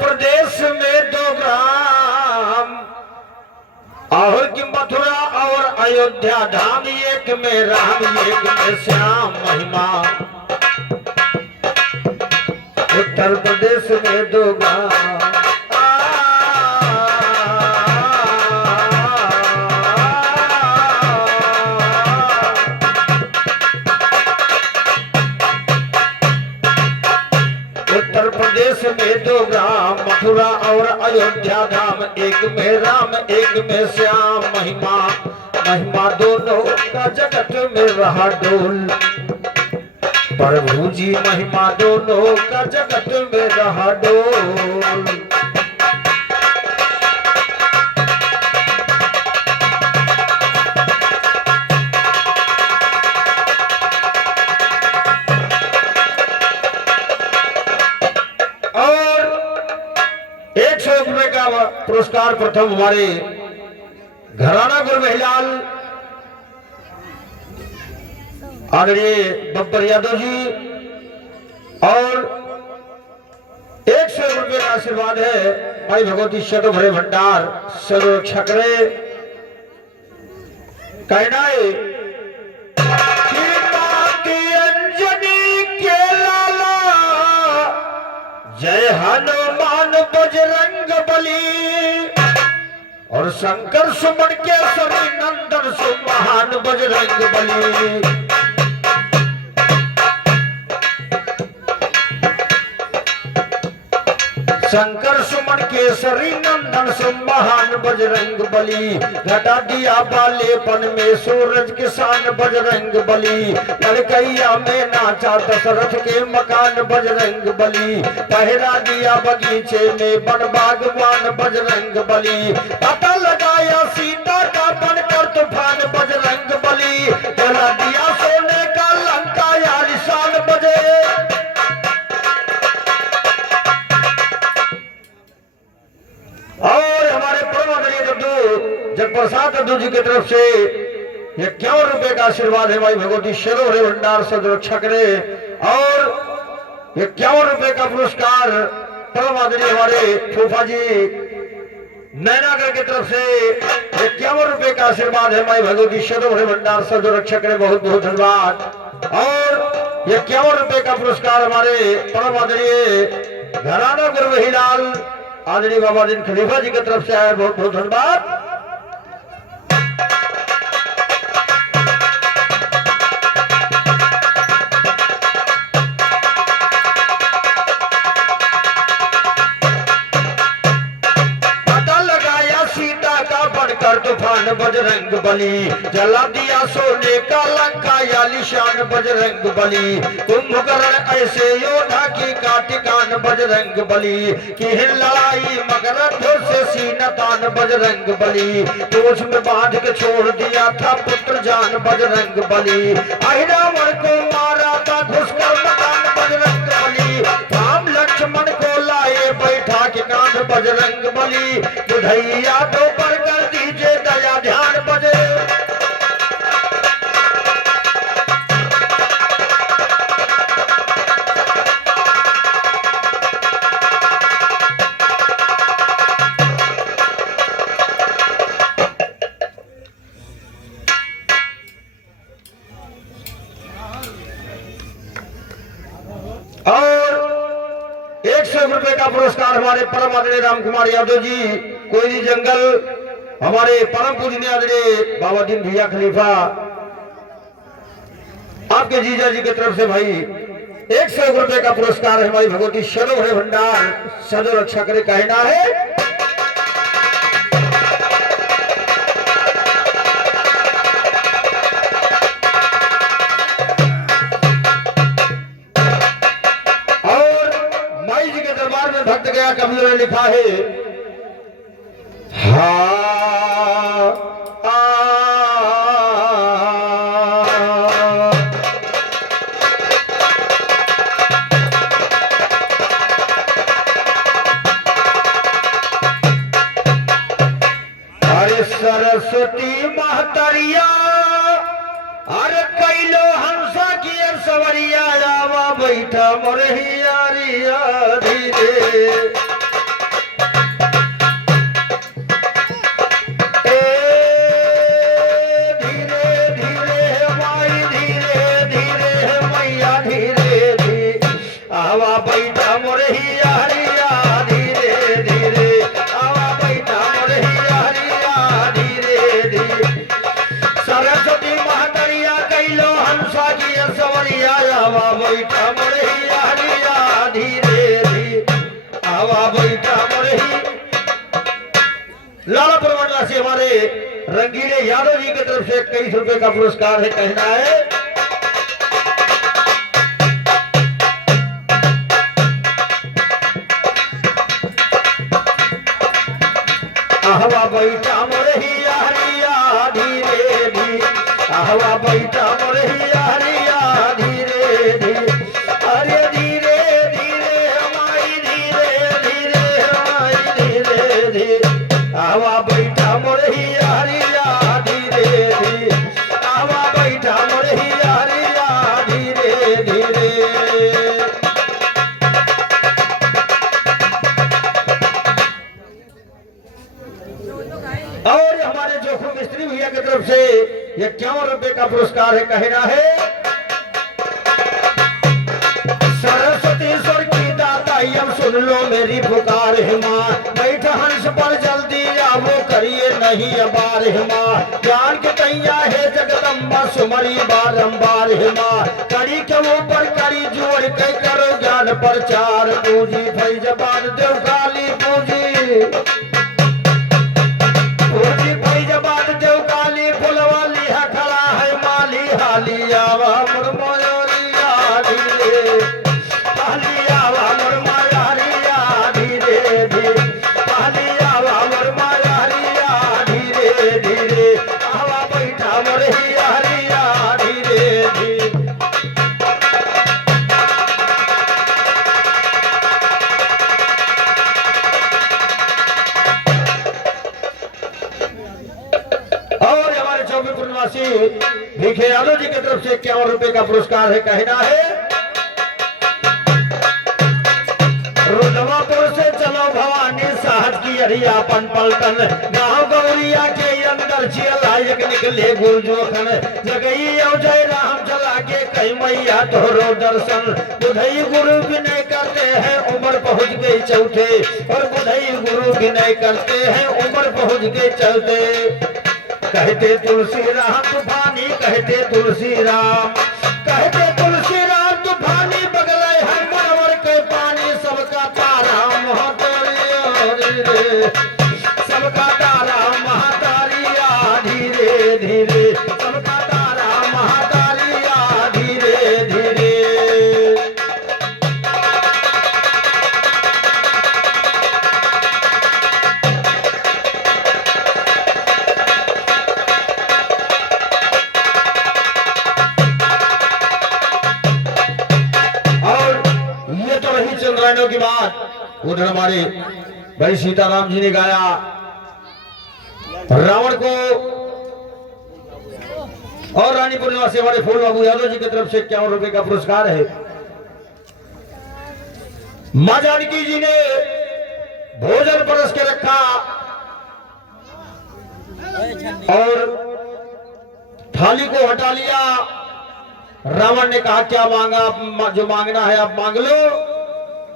प्रदेश में 2 ग्राम और की मथुरा और अयोध्या धाम, एक में राम एक में श्याम महिमा। उत्तर प्रदेश में 2 ग्राम उत्तर प्रदेश में 2 ग्राम, मथुरा और अयोध्या धाम, एक में राम एक में श्याम महिमा। महिमा दोनों का जगत में रहा डोल, प्रभु जी महिमा दोनों का जगत में रहा डोल। ₹101 का पुरस्कार प्रथम हमारे घराना गुरु महिलाल आदरणीय बब्बर यादव जी, और ₹101 का आशीर्वाद है भाई भगवती शतो भरे भंडार सर्वरक्षा करे। कहना है अंजनी के लाला, जय हनुमान बजरंग बली, और शंकर सुमन के सभी नंदन सुमहान बजरंग बली। शंकर सुमन केसरी नंदन सुमहान बजरंग बली, घटा दिया बालेपन में सूरज किसान बजरंग बली, लड़कैया में नाचा दशरथ के मकान बजरंग बली, पहरा दिया बगीचे में वन बागवान बजरंग बली, पता लगाया सीता का बनकर तूफान बजरंग बली, जला दिया सोने का लंका आलिशान बजे। और हमारे परम आदरणीय दद्दू जगप्रसाद दद्दू जी की तरफ से ₹51 का आशीर्वाद है भाई भगवती शतो भरे भंडार सर्वरक्षा करे। और ₹51 का पुरस्कार परम आदरणीय हमारे फूफा जी नैनागर की तरफ से ₹51 का आशीर्वाद है भाई भगवती शतो भरे भंडार सर्वरक्षा करे। बहुत बहुत धन्यवाद। और ₹51 का पुरस्कार हमारे परम आदरणीय घराना गुरु महिलाल आदरणीय बाबा दिन खलीफा जी की तरफ से आया। बहुत बहुत धन्यवाद। तूफान बजरंग बली, जला दिया सोने का लंका आलिशान बजरंग बली, कुंभकर्ण ऐसे योद्धा की काटिकान बजरंग बली, की लड़ाई मगरथ से सीनतान बजरंग बली, पूछ में बांध के छोड़ दिया था पुत्र जान बजरंग बली, अहिरावण को मारा था घुसकर मकान बजरंग बली, राम लक्ष्मण को लाए बैठा के कांध बजरंग बली, बुधैया तो पर कर दीजिए दया ध्यान बजे। और ₹101 का पुरस्कार हमारे परम आदरणीय राम कुमार यादव जी कोयली जंगल, हमारे परम पूजनीय आदरणीय बाबा दीन भैया खलीफा आपके जीजा जी की तरफ से भाई ₹101 का पुरस्कार है हमारी भगवती शतो भरे भंडार सदो रक्षा करे। कहना है और माई जी के दरबार में भक्त गया कवियों ने लिखा है, सरस्वती महतरिया अरे कैलो हंसा की सवरिया आवा बैठा मोरहिया धीरे बैठा मोरहिया हरिया धीरे धीरे आवा बैठा मोरही। लाला परवाना से हमारे रंगीले यादव जी की तरफ से 21 रुपए का पुरस्कार है। कहना है आहवा बैठा मोरहिया हरिया धीरे धीरे आहवा बैठा मोरहिया हरिया धीरे धीरे अरे धीरे धीरे हमारी धीरे धीरे हमारी धीरे धीरे आहवा बैठा मोरहिया हरिया धीरे धीरे आहवा बैठा मोरहिया हरिया धीरे धीरे। और हमारे जोखू मिस्त्री भैया की तरफ से 51 रुपए का पुरस्कार है। कहना है सरस्वती स्वर की दाता अब सुन लो मेरी पुकार है माँ बैठ हंस पर जल्दी आवो करिए नहीं अबार है माँ ज्ञान के तैया है जगदम्बा सुमरी बारंबार है माँ कड़ी के ऊपर कड़ी जोड़ के करो ज्ञान प्रचार पूजी भई जबान देव काली पूजी पूजी भई जबान देव काली फुलवाली है खड़ा है माली हाली आवा मुरमोरिया धीरे हाली आवा मुरमोरिया धीरे धीरे हाली आवा मुरमोरिया धीरे धीरे आवा बैठा मोरहिया हरिया धीरे धीरे। और हमारे चौबीपुर निवासी भीखे यादव जी की तरफ से 51 रुपए का पुरस्कार है। कहना है रुद्रवापुर से चलो भवानी साहब की अरियापन पलटन गाँव गौरिया के अंदर चियलायक निकले गुरजोखन जगई जय राम चला के कई मैया तोरो दर्शन बुधई गुरु विनय करते हैं उम्र पहुंच गई चौथे और बुधई गुरु विनय करते हैं उम्र पहुंच गई चौथे कहते तुलसी राम तूफानी कहते तुलसी राम कहते तुलसी राम तूफानी बगले हर मनवर के पानी सबका तारा महातारी सबका तारा महातारिया धीरे धीरे सबका तारा महातारिया धीरे धीरे। चंद्रायनों की बात उधर हमारे भाई सीताराम जी ने गाया रावण को और रानीपुर निवासी हमारे फूल बाबू यादव जी की तरफ से 51 रुपए का पुरस्कार है। मां जानकी जी ने भोजन परस के रखा और थाली को हटा लिया। रावण ने कहा क्या मांगा जो मांगना है आप मांग लो।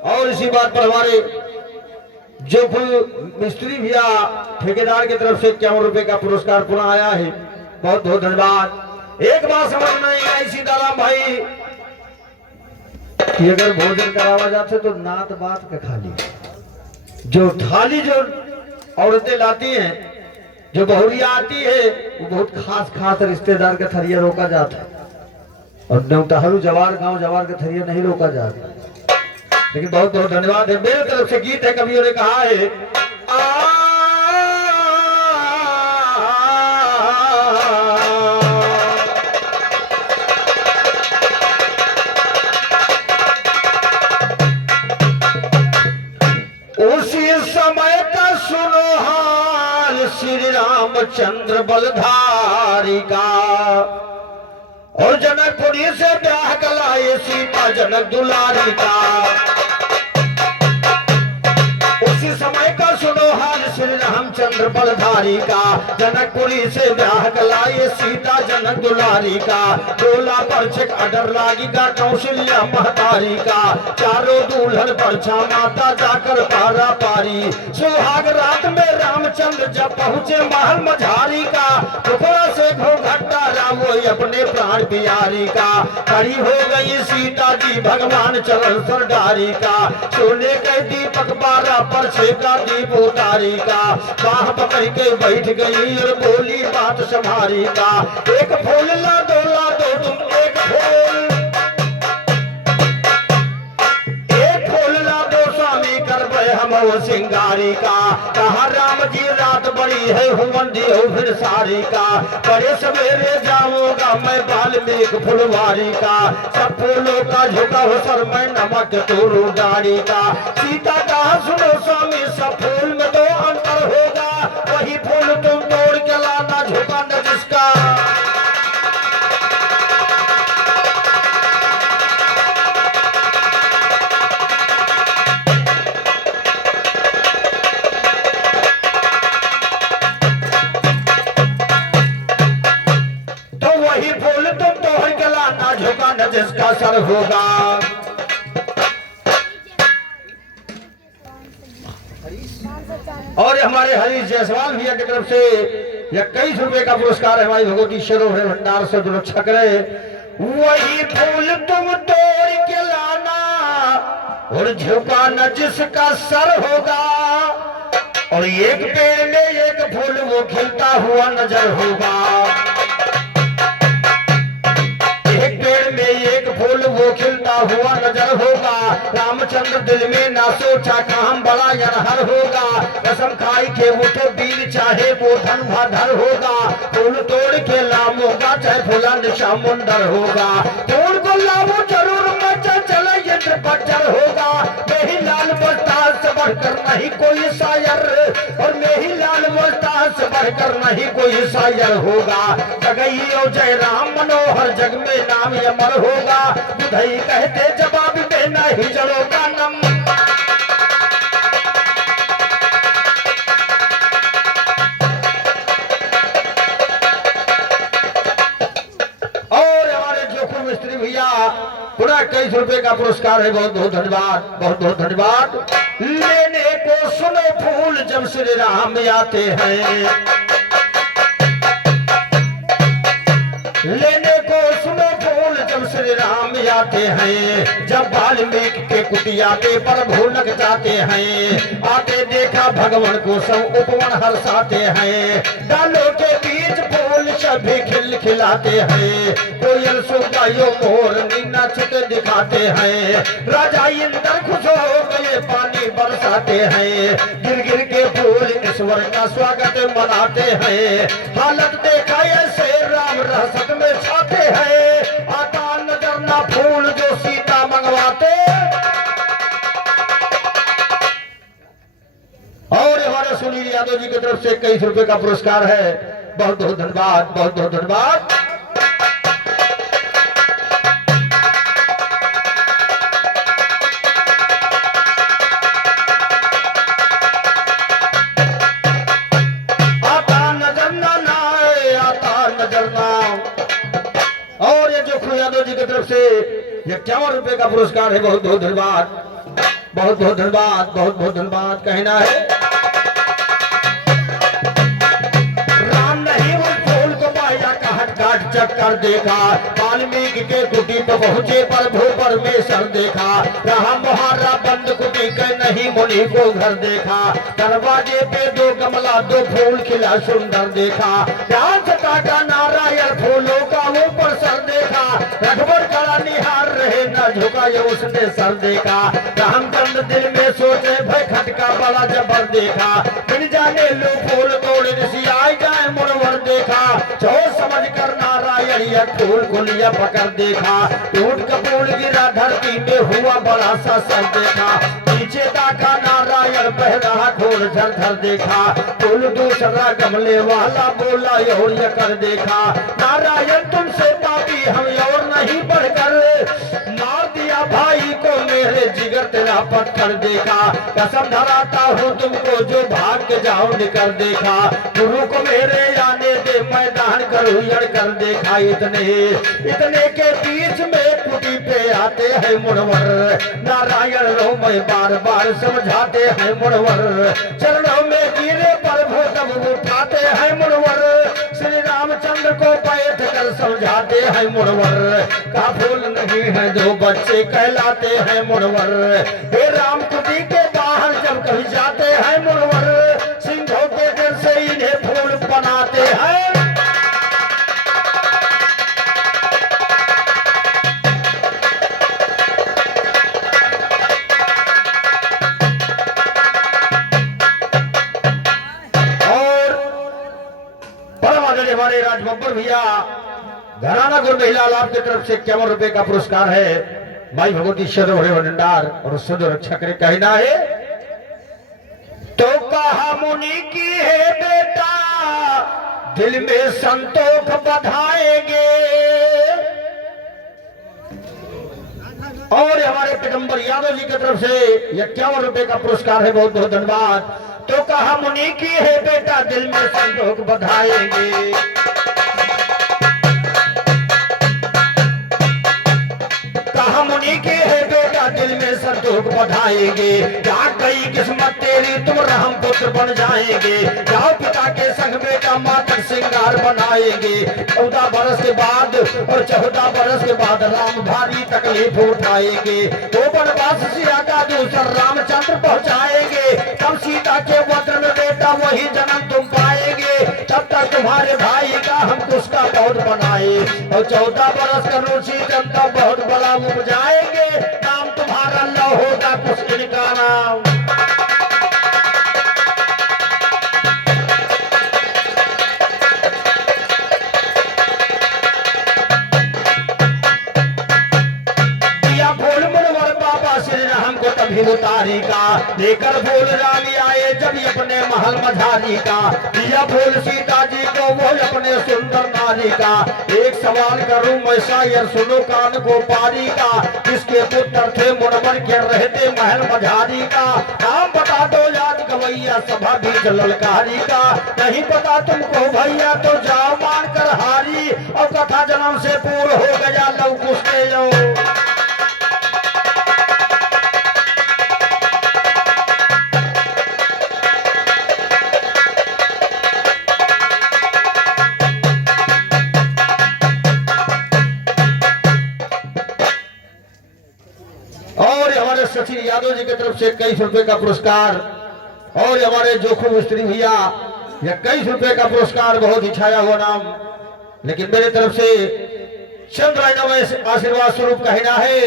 और इसी बात पर हमारे जो मिस्त्री भैया ठेकेदार की तरफ से 51 रुपए का पुरस्कार पुनः आया है। बहुत बहुत धन्यवाद। एक बात समझ में नहीं आई सीताराम भाई कि अगर भोजन करावा जाते तो नात बात का खाली जो थाली जो औरतें लाती हैं जो बहुरिया आती है वो बहुत खास खास रिश्तेदार का थरिया रोका जाता है और नौटहरू जवार गांव जवार का थरिया नहीं रोका जाता। लेकिन बहुत बहुत धन्यवाद है। मेरे तरफ से गीत है कवियों ने कहा है उसी समय का सुनो हाल श्री रामचंद्र बलधारी का और जनकपुरी से ब्याह कलाए सीता जनक दुलारी का। उसी समय का सुनो हाल श्री रामचंद्र रामचंद्र बलधारी का, जनकपुरी से ब्याह कलाए सीता जनक दुलारी का, डोला परछक अडर लागिका कौशल्या महतारी का, चारों दुल्हन परछा माता जाकर पारा पारी, सुहाग रात में रामचंद्र जब पहुँचे महल मझारी का, टुकड़ा से घोघट्टा राम वो अपने प्राण प्यारी का, खड़ी हो गई सीता जी भगवान चरण सरदारी का, सोने के दीपक बारह पर छेका दीप उतारी का, बाह पकड़ के बैठ गई और बोली बात संभारी का, एक फूल ला दो तुम एक फूल ला दो स्वामी कर हम वो सिंगारी का, कहा राम जी रात बड़ी है हुमंदी हो फिर सारी का, बड़े सवेरे जाऊंगा मैं वाल्मीकि फुलवारी का, सब फूलों का झुका हो सर मैं नमक तोरू डारी का, सीता कहा सुनो स्वामी सब फूल में तो अंतर होगा, वही फूल तुम तोड़ के लाना झुका न जिसका, झुका न जिसका सर होगा। और हमारे हरीश जायसवाल भैया की तरफ से 21 रुपए का पुरस्कार है हमारी भगवती शरोहर भंडार से सुरक्षक रहे। वही फूल तुम तोड़ के लाना और झुका न जिसका सर होगा, और एक पेड़ में एक फूल वो खिलता हुआ नजर होगा, एक पेड़ में एक फूल वो खिलता हुआ नजर होगा, रामचंद्र दिल में ना सोचा काम बड़ा यनहर होगा, कसम खाई के उठे बीर चाहे वो धन भाधर होगा, फूल तोड़ के लामोगा चाहे फूला निशा मुंदर होगा, फूल को लामो जरूर मचा चले यंत्र बज्जर होगा, मेही लाल बस्तार से बढ़कर नहीं कोई शायर, और मेही लाल बस्तार से बढ़कर नहीं कोई शायर होगा, जगई और जय राम मनोहर जग में नाम अमर होगा, बुधई कहते जवाब में नहीं जड़ों का नम। और हमारे जोखू मिस्त्री भैया पूरा 21 रुपए का पुरस्कार है, बहुत बहुत धन्यवाद, बहुत बहुत धन्यवाद। लेने को सुनो फूल जब श्री राम आते हैं, लेने को सुनो फूल जब श्री राम आते हैं, जब वाल्मीकि के कुटिया पे पर भूलक जाते हैं, आते देखा भगवान को सब उपवन हर्षाते हैं, डालों के बीच फूल सभी खिल खिलाते हैं, कोयल सुगायो मोर नीना छिट दिखाते हैं, राजा इंद्र खुश हो गए पानी बरसाते हैं, गिर गिर के फूल ईश्वर का स्वागत मनाते हैं, हालत देखा ऐसे राम रहसत में छाते हैं, आता नजर ना फूल जो सीता मंगवाते। और हमारे सुनील यादव जी की तरफ से 21 रुपए का पुरस्कार है, बहुत बहुत धन्यवाद, बहुत बहुत धन्यवाद। आता नजर ना नाए, आता नजर ना। और ये जो यादव जी की तरफ से 51 रुपए का पुरस्कार है, बहुत बहुत धन्यवाद, बहुत बहुत धन्यवाद, बहुत बहुत धन्यवाद। कहना है राम नहीं उस फूल को पाया काट काट चक्कर देखा, वाल्मीकि के कुटी तो पहुंचे पर भूपर में सर देखा, रहा मुहारा बंद कुटी के नहीं मुनि को घर देखा, दरवाजे पे दो गमला दो फूल खिला सुंदर देखा, ध्यान से ताका नारायण फूलों का ऊपर सर देखा, रघुवर कड़ा निहार रहे न झुका ये उसने सर देखा, रामचंद्र दिल में सोचे भाई खटका बड़ा जबर देखा, फिर जाने लो फूल तोड़ ऋषि आए जाए मुनवर देखा, सोच समझ कर नारायण यह फूल को लिया पकड़ देखा, टूट कपूल गिरा धरती में हुआ बड़ा सा सर देखा, नीचे ताका नारायण बह रहा खोल झरझर देखा, फूल दूसरा गमले वाला बोला और यह कर देखा, नारायण तुमसे पापी हम और नहीं बढ़कर, मार दिया भाई को मेरे मेरे जिगर तेरा पत्थर देखा, कसम धराता हूँ तुमको जो भाग के जाओ निकल देखा, गुरु को मेरे आने दे मैदान करूँ यड़ कर देखा। इतने के बीच में कुटी पे आते हैं मुनवर, नारायण रो मैं बार बार समझाते हैं मुनवर, चरणों में गिरे प्रभु तब उठाते हैं मुनवर, श्री रामचंद्र को बैठ कर समझाते हैं मुनवर, का फूल नहीं है जो बच्चे कहलाते हैं मुनवर, हे राम कुटी के बाहर जब कभी जाते हैं मुनवर, सिंहों के डर से इन्हें फूल बनाते हैं। हमारे राज बब्बर भैया घराना गुरु महिला लाभ की तरफ से 51 रुपए का पुरस्कार है। माई भगवती शरण भंडार और सुंदर रक्षा करे कहना है, तो कहा मुनि की है बेटा दिल में संतोष बधाएंगे, और हमारे पितंबर यादव जी की तरफ से 51 रुपए का पुरस्कार है। बहुत बहुत धन्यवाद। तो कहा मुनि की है बेटा दिल में संतोष बधाएंगे, कहा मुनि की है बेटा दिल में संतोष बधाएंगे, क्या कई किस्मत तेरी तुम राम पुत्र बन जाएंगे, जाओ पिता के संग बेटा मातक श्रृंगार बनाएंगे, 14 बरस के बाद और 14 बरस के बाद राम भारी तकलीफ उठाएंगे, तो वनवास सिया का दूसर रामचंद्र पहुंचाएंगे, तब सीता के वज्र में बेटा वही जन्म तुम पाएंगे, तब तक तुम्हारे भाई का हम उसका बहुत बनाए, और 14 बरस का ऋषि जनता बहुत बड़ा उपजाएंगे, नाम तुम्हारा न होगा कुछ इनका नाम। उतारी का लेकर फूल रानी आए जब अपने महल मझारी का, दिया फूल सीता जी को वो अपने सुंदर नारी का, एक सवाल करूं मैं शायर सुनो कान को पारी का, किसके पुत्र थे मुनवर के रहते महल मझारी का, नाम बता दो याद गवैया सभा बीच ललकारी का, नहीं पता तुमको भैया तो जाओ मान कर हारी, और कथा जन्म से पूर्ण हो गया लव कुछ लो। सचिन यादव जी की तरफ से 21 रुपए का पुरस्कार, और हमारे जोखू मिस्त्री भैया 21 रुपए का पुरस्कार, बहुत ही छाया हुआ नाम, लेकिन मेरी तरफ से चंद्रायण में आशीर्वाद स्वरूप कहना है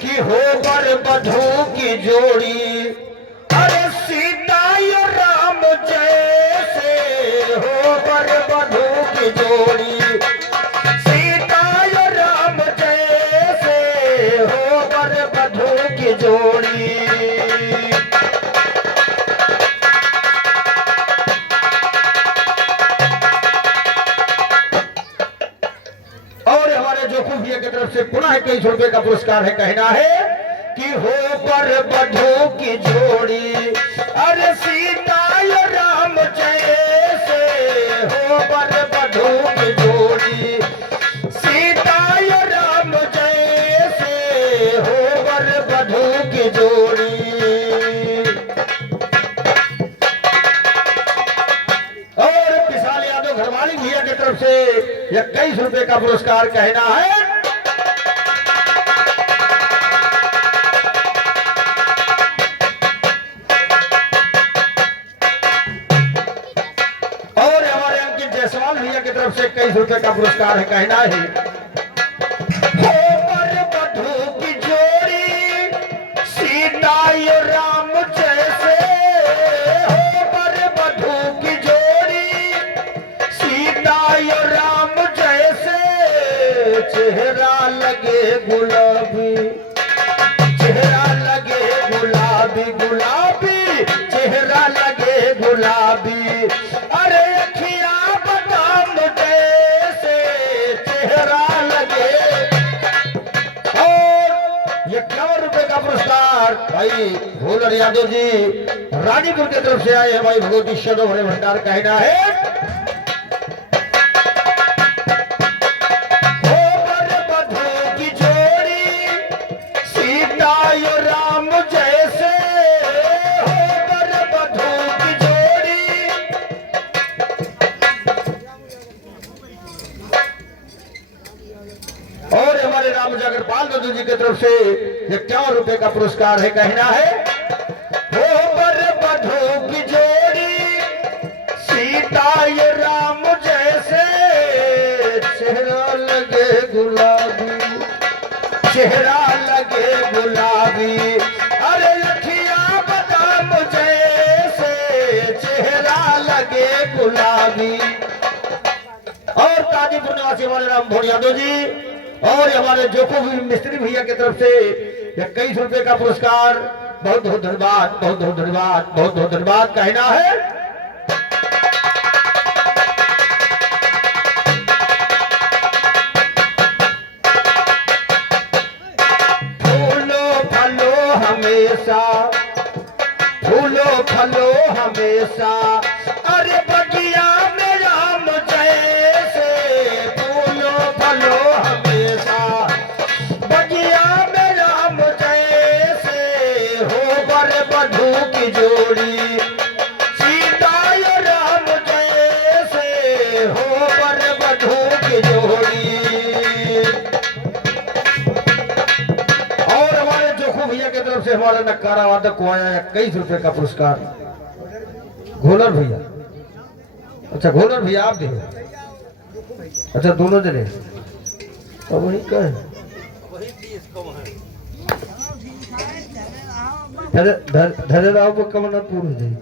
कि हो बर बधू की जोड़ी, अरे सीता राम जैसे हो बर बधू की जोड़ी, जोड़ी और हमारे जोखू भैया की तरफ से पुनः 21 रुपए का पुरस्कार है। कहना है कि हो पर बधू की जोड़ी, अरे सीता राम जैसे हो पर बधू की जोड़ी, सीता राम जैसे हो पर बधू की जोड़ी। और विशाल यादव घरवाली भैया की तरफ से 21 रुपए का पुरस्कार कहना है। और हमारे अंकित जायसवाल भैया की तरफ से 21 रुपए का पुरस्कार है। कहना है राम जैसे हो पर बधू की जोड़ी, सीता राम जैसे चेहरा लगे गुलाबी, चेहरा लगे गुलाबी गुलाबी, चेहरा लगे गुलाबी, अरे अखिया बदाम जैसे चेहरा लगे। और 51 रुपए का पुरस्कार भाई भोलर यादव जी रानीपुर की तरफ से आए हैं भाई भगवती शदो भरे भंडार कहना है और हमारे राम जागर पाल दादू जी की तरफ से 51 रुपए का पुरस्कार है कहना है हो बर बधू की जोड़ी सीता ये राम जैसे चेहरा लगे गुलाबी चेहरा लगे गुलाबी अरे लखिया बादाम जैसे चेहरा लगे गुलाबी। और ताजीपुर निवासी हमारे राम भोर यादव जी और हमारे जोको मिस्त्री भैया की तरफ से 21 रुपए का पुरस्कार बहुत बहुत धन्यवाद बहुत बहुत धन्यवाद बहुत बहुत धन्यवाद कहना है फूलो फलो हमेशा फूलो फलो हमेशा अरे बगिया में राम जैसे फूलो फलो हमेशा बगिया में राम जैसे हो बर बधू की जोड़ी सीता ये राम जैसे हो बर बधू की जोड़ी। और हमारे जोखू भैया की तरफ से हमारा नक्कारा वादक को आया 21 रुपए का पुरस्कार घोलर भैया। अच्छा घोलर भैया आप देंगे अच्छा दोनों जने अब वही कहे धरे राव को कमना पूर्ण जाए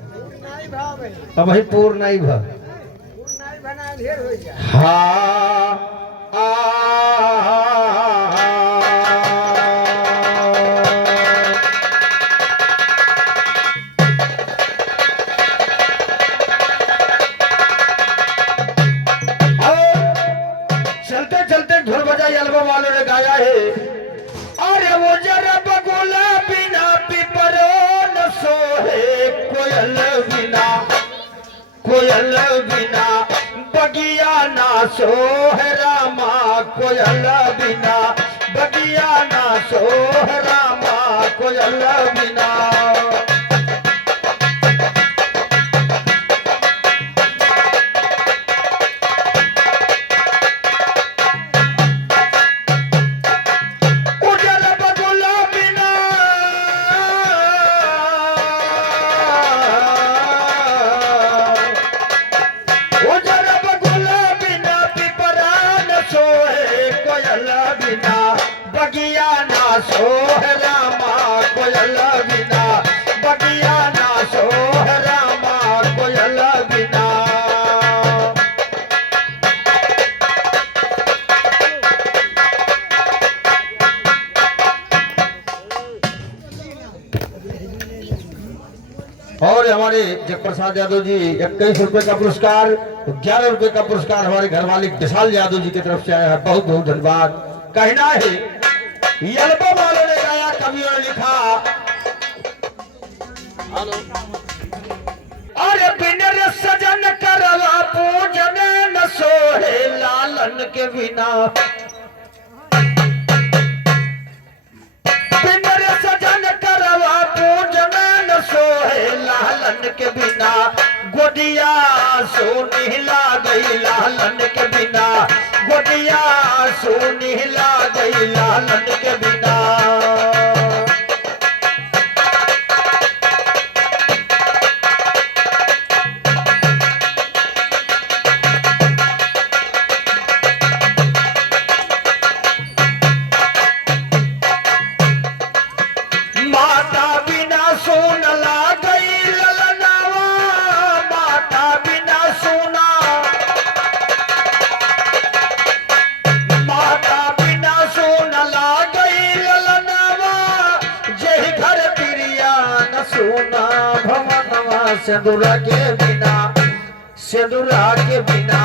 अब वही पूर्ण नहीं भा हाँ चलते चलते ढोल बजाई एल्बम वालों ने गाया है अरे वो जरा बगुला बिना पिपरो न सोहे कोयल बिना बगिया ना सोहे रामा कोयल बिना बगिया ना सोहे रामा कोयल बिना। बगिया ना सोहे रामा कोयल बिना बगिया ना सोहे रामा कोयल बिना। और हमारे जगप्रसाद यादव जी 21 रुपए का पुरस्कार 11 रुपए का पुरस्कार हमारे घर मालिक विशाल यादव जी की तरफ से आया है बहुत बहुत धन्यवाद कहना है। एल्बम वालों ने गाया कवियों ने लिखा अरे बिनर सजन करवा पूजन न सोहे लालन के बिना बिनर सजन करवा पूजन न सोहे लालन के बिना गोदिया सोनी ला गई लालन के बिना गोदिया सोनी ला गई लालन के बिना। माता बिना सोन ला गई ललनावा माता बिना सोना माता बिना सोन ला गई ललनावा जय घर प्रिया न सोना भवनवा सिंदूरा के बिना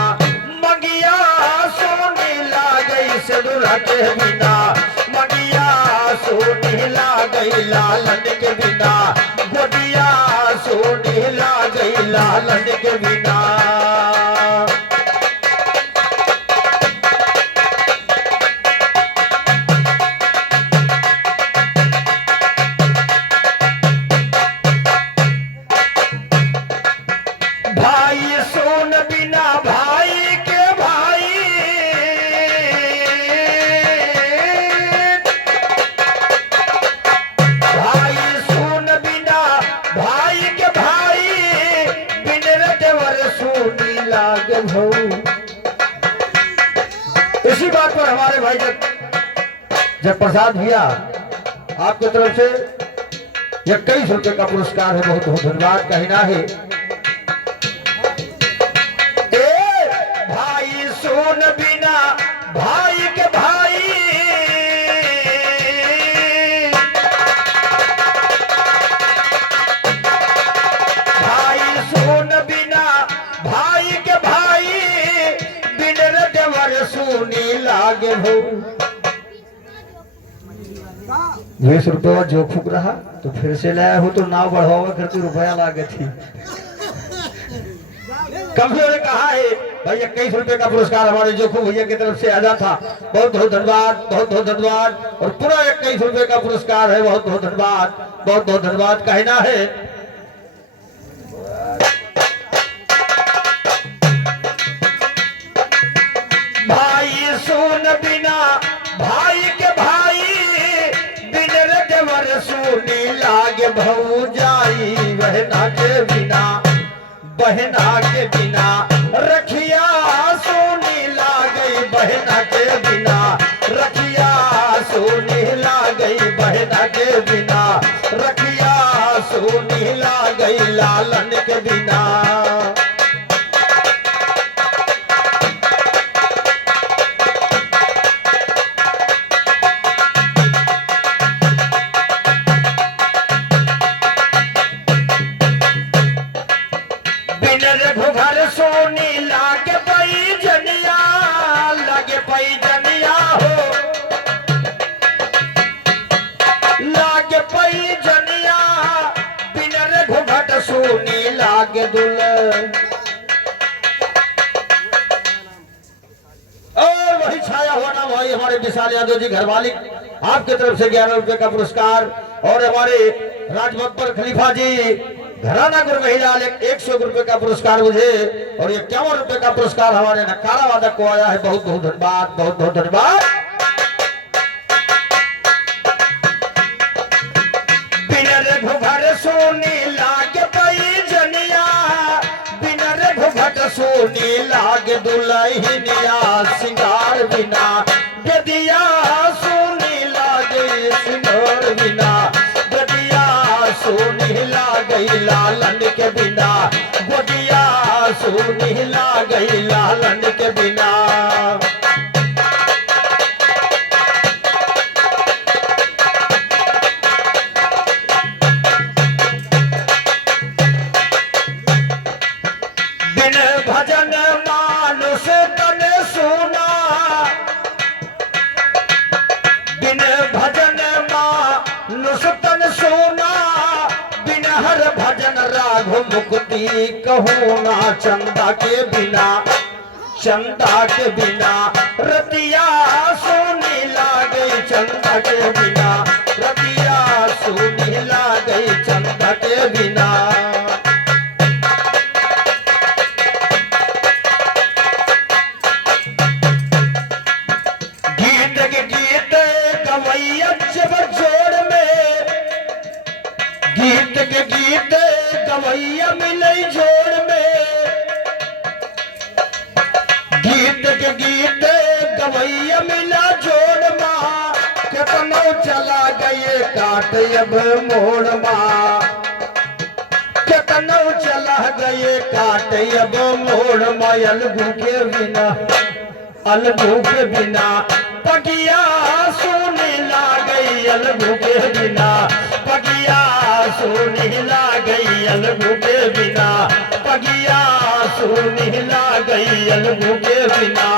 मगिया सोनी ला गई सिंदूरा के बिना मगिया गोदिया सोनी ला गई लालन के बिना, गोदिया सोनी ला गई लालन के बिना। भाई सोन बिना भाई के भाई, भाई सोन बिना भाई के भाई, बिन रटवर सोनी लाग भौ। इसी बात पर हमारे भाई जग प्रसाद भैया आपकी तरफ से 21 रुपए का पुरस्कार है, बहुत बहुत धन्यवाद कहना है। भाई सोन बिना भाई के भाई, भाई सोन बिना भाई के भाई, बिन रटवर सोनी लागे हो। 20 रुपया जो फूक रहा तो फिर से लाया हो तो नाव बढ़ाओगे फिर तो रुपया लागे थी। कभी ने कहा है भाई 21 रुपए का पुरस्कार हमारे जोखू भैया की तरफ से आया था, बहुत बहुत धन्यवाद, बहुत बहुत धन्यवाद। और पूरा 21 रुपए का पुरस्कार है, बहुत बहुत धन्यवाद, बहुत बहुत धन्यवाद कहना है। भाई सोन बिना भाई के भाई, बिन रटवर सोनी लागे भौ जाई, बहना के बिना, बहना के बिना रखिया सोनी ला गई, बहना के बिना रखिया सोनी ला गई, बहना के बिना रखिया सोनी ला गई लालन के बिना। घर सोनी लागे पई जनिया, लागे पई जनिया हो, लागे पई जनिया, बिन घुघट सोनी लागे दुल। और वही छाया हुआ ना भाई हमारे विशाल यादव जी घर मालिक, आपकी तरफ से 11 रुपए का पुरस्कार। और हमारे राजबब्बर खलीफा जी घराना गुरु महिलाल 100 रुपए का पुरस्कार मुझे, और 51 रुपए का पुरस्कार हमारे नकारा वादक को आया है, बहुत बहुत धन्यवाद, बहुत बहुत धन्यवाद। बिन घुघट सोनी लागे पई जनिया, बिन घुघट सोनी लागे दुल्हनिया, सिंगार बिना गदिया सोनी लागे सिंगार बिना, गदिया सोनी ला गई लालन के बिना, गोदिया सोनी ला गई लालन के बिना। बिन भजन मानुष तन सुना, बिन भजन मानुष तन सुना, बिन हर भजन राघव मुक्ति कहूँ ना, चंदा के बिना, चंदा के बिना रतिया सोनी ला गई, चंदा के बिना रतिया सोनी ला गई, चंदा के बिना। गीत के गीत गवैया जब जोड़ में, गीत के गीत गवैया मिले जोड़ में, गीत के गीत गवैया मिला जोड़ माँ, कितनो चला गए काट अब मोड़ माँ, कितनो चला गए काट अब मोड़ माँ, अलगू के बिना, अलगू के बिना पगिया सोनी ला गई, अलगू के बिना पगिया सोनी ला गई, अलगू के बिना पगिया सोनी ला गई, अलगू के बिना।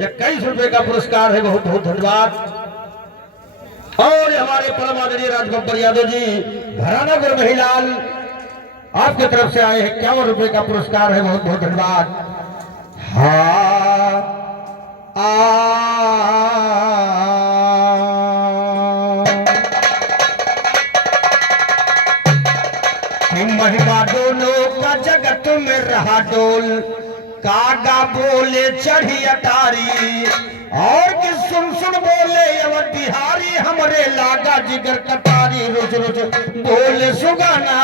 ₹21 का पुरस्कार है। बहुत बहुत धन्यवाद। और हमारे परम आदरणीय राजगोपाल यादव जी घराना गुरु महिलाल आपके तरफ से आए ₹51 का पुरस्कार है। बहुत बहुत धन्यवाद। हाँ महिमा दोनों का जगत में रहा डोल, कागा बोले चढ़ी अटारी और कि सुन सुन बोले अवध बिहारी, हमरे लागा जिगर कटारी, रुच रुच बोले सुगाना